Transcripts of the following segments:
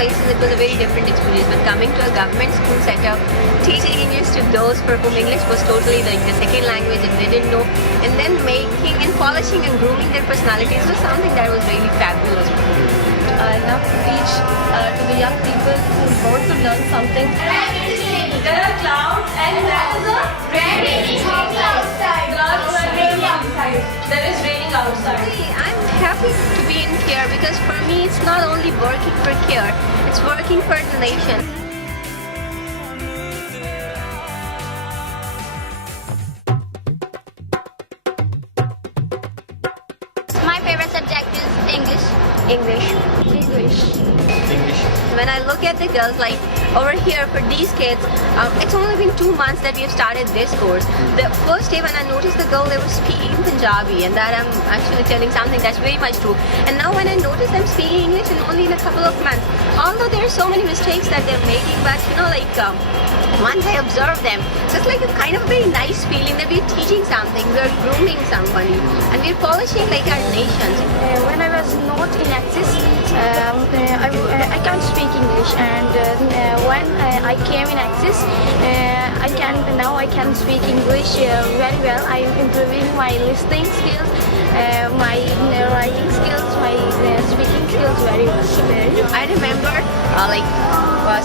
places it was a very different experience, but coming to a government school setup, teaching English to those for whom English was totally like the second language and they didn't know, and then making and polishing and grooming their personalities was something that was really fabulous. I love to teach to the young people who want to learn something. There are clouds and there is a raining outside. Clouds are raining outside. There is raining outside. I'm happy to be in CARE because for me it's not only working for CARE, it's working for the nation. My favorite subject is English. English. When I look at the girls, like over here for these kids, it's only been 2 months that we have started this course. The first day when I noticed the girl, they were speaking Punjabi, and that I'm actually telling something that's very much true. And now when I notice them speaking English in only in a couple of months, although there are so many mistakes that they're making, but you know, like once I observe them, so it's like a kind of very nice feeling that we're teaching something, we're grooming somebody, and we're polishing like our nations. When I was not in Axis, I can't speak English, and when I came in Axis, now I can speak English very well. I am improving my listening skills, my writing skills, my speaking skills very much. I remember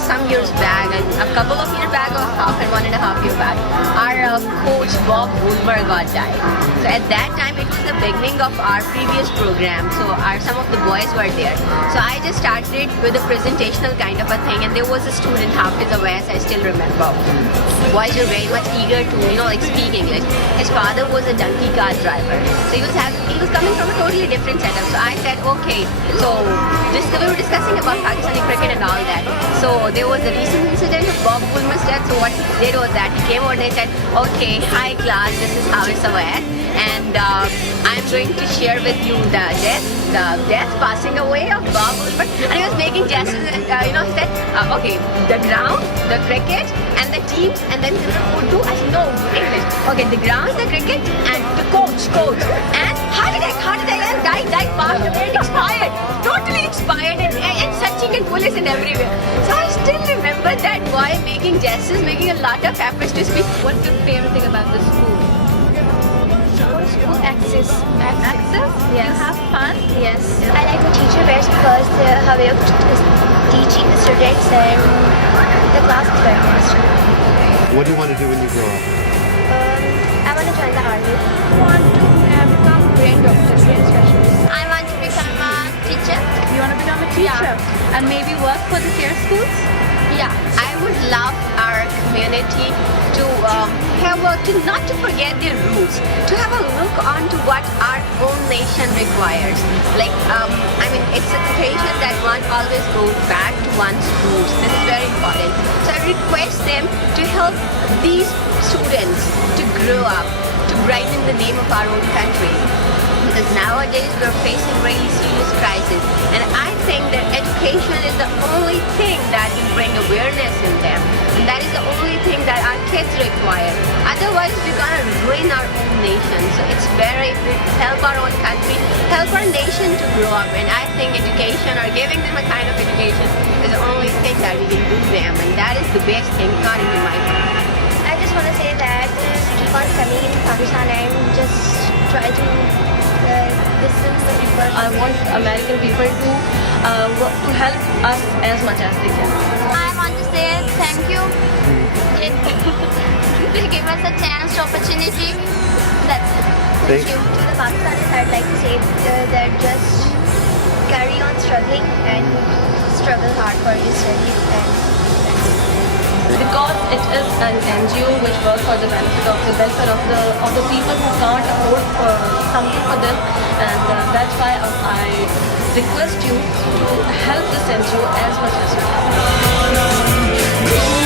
some years back, a couple of years back or 1.5 years back, our coach Bob Woolmer got died. So at that time it was the beginning of our previous program, so some of the boys were there. So I just started with a presentational kind of a thing, and there was a student, Hafiz Awais, I still remember. Boys were very much eager to speak English. His father was a donkey cart driver, so he was coming from a totally different setup. So I said, okay, so we were discussing about Pakistani cricket and all that. So there was a recent incident of Bob Woolmer's death. So what he did was that he came over and he said, okay, hi class, this is Hafiz Awais, and I'm going to share with you the death passing away of Bob Woolmer. And he was making gestures, he said, okay, the ground, the cricket, and the teams, and then Urdu, I said, no, English. Okay, the ground, the cricket, and the coach, and heart attack, and died, passed away, expired, totally expired, and searching and police and everywhere. So I still remember that boy making gestures, making a lot of efforts to speak. What's your favorite thing about the school? School Axis. Access? Yes. You have fun? Yes. I like the teacher best because her way of teaching the students and the class is very nice. What do you want to do when you grow up? I want to join the army. I want to become brain doctor, brain specialist. I want to become a teacher. You want to become a teacher? And maybe work for the CARE schools? Yeah. I would love our community to not to forget their roots, to have a look onto what our own nation requires. Like, it's a occasion that one always goes back to one's roots. This is very important. So I request them to help these students to grow up, to brighten the name of our own country. Because nowadays we're facing really serious crisis, and I think that education is the only thing that will bring awareness in them, and that is the only thing that our kids require. Otherwise we're gonna ruin our own nation. So it's very help our own country, help our nation to grow up, and I think education or giving them a kind of education is the only thing that we can do them, and that is the best thing, according to my opinion. I just want to say that keep on coming in Pakistan and just try to listen to the people. I want American people to help us as much as they can. I want to say thank you to give us a chance, opportunity. That's it. Thank you. To the Pakistanis, I'd like to say that just carry on struggling and struggle hard for your studies, and Because it is an NGO which works for the benefit of the welfare of the people who can't afford something for them, and that's why I request you to help this NGO as much as you can.